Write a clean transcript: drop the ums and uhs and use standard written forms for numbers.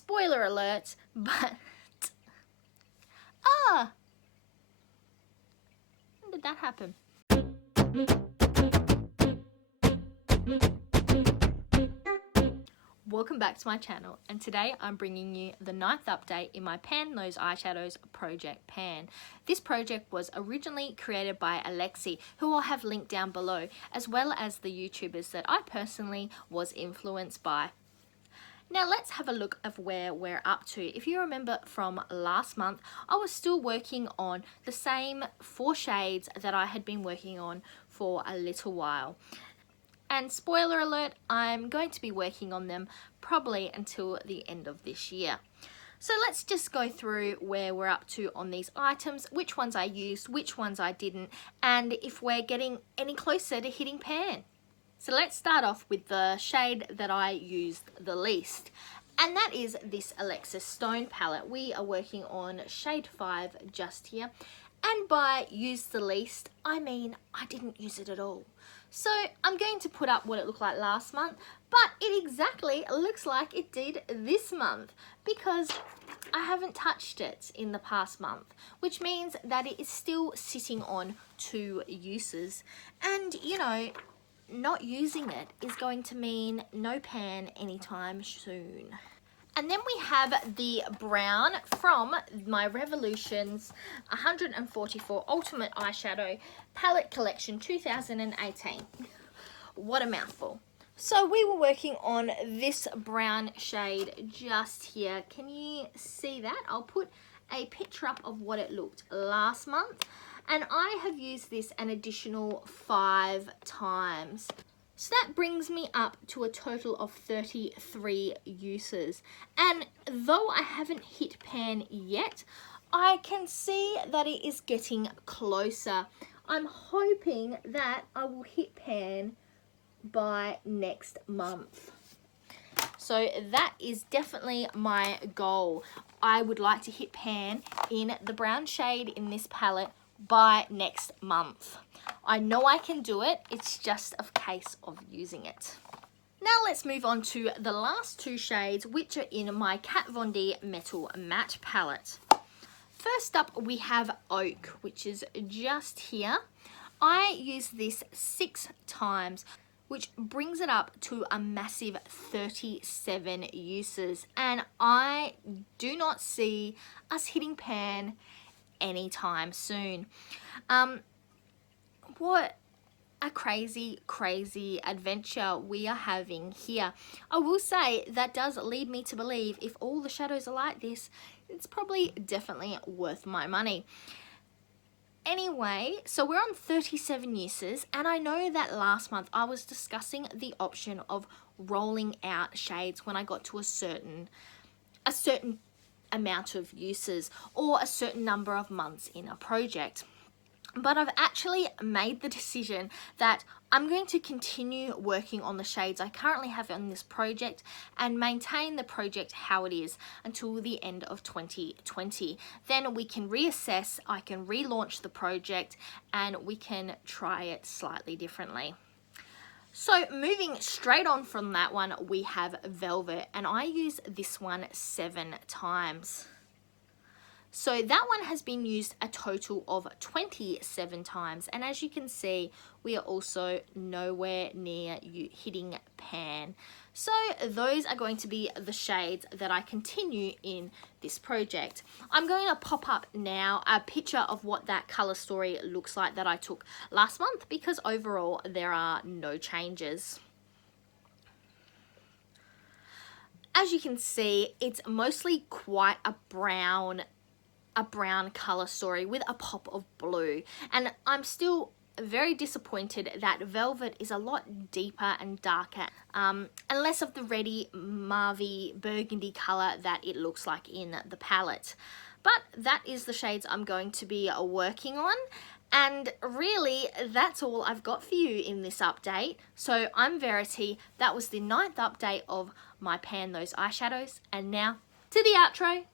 spoiler alert, but when did that happen? Welcome back to my channel, and today I'm bringing you the 9th update in my Pan Those Eyeshadows project pan. This project was originally created by Alexy, who I'll have linked down below, as well as the YouTubers that I personally was influenced by. Now let's have a look of where we're up to. If you remember from last month, I was still working on the same 4 shades that I had been working on for a little while. And spoiler alert, I'm going to be working on them probably until the end of this year. So let's just go through where we're up to on these items, which ones I used, which ones I didn't, and if we're getting any closer to hitting pan. So let's start off with the shade that I used the least, and that is this Alexy Stone palette. We are working on shade 5 just here, and by used the least, I mean I didn't use it at all. So I'm going to put up what it looked like last month, but it exactly looks like it did this month because I haven't touched it in the past month, which means that it is still sitting on 2 uses. And you know, not using it is going to mean no pan anytime soon. And then we have the brown from my Revolutions 144 Ultimate Eyeshadow Palette Collection 2018. What a mouthful. So we were working on this brown shade just here. Can you see that? I'll put a picture up of what it looked last month. And I have used this an additional 5 times. So that brings me up to a total of 33 uses. And though I haven't hit pan yet, I can see that it is getting closer. I'm hoping that I will hit pan by next month. So that is definitely my goal. I would like to hit pan in the brown shade in this palette by next month. I know I can do it, it's just a case of using it. Now let's move on to the last 2 shades, which are in my Kat Von D Metal Matte palette. First up we have Oak, which is just here. I used this 6 times, which brings it up to a massive 37 uses, and I do not see us hitting pan anytime soon. What a crazy adventure we are having here. I will say that does lead me to believe if all the shadows are like this, it's probably definitely worth my money. Anyway, so we're on 37 uses, and I know that last month I was discussing the option of rolling out shades when I got to a certain amount of uses or a certain number of months in a project. But I've actually made the decision that I'm going to continue working on the shades I currently have on this project and maintain the project how it is until the end of 2020. Then we can reassess, I can relaunch the project, and we can try it slightly differently. So moving straight on from that one, we have Velvet, and I use this one 7 times. So that one has been used a total of 27 times, and as you can see, we are also nowhere near hitting pan. So those are going to be the shades that I continue in this project. I'm going to pop up now a picture of what that color story looks like that I took last month, because overall there are no changes. As you can see, it's mostly quite a brown color story with a pop of blue, and I'm still very disappointed that Velvet is a lot deeper and darker and less of the reddy mauvey burgundy color that it looks like in the palette. But that is the shades I'm going to be working on, and really that's all I've got for you in this update. So I'm Verity, that was the 9th update of my Pan Those Eyeshadows, and now to the outro.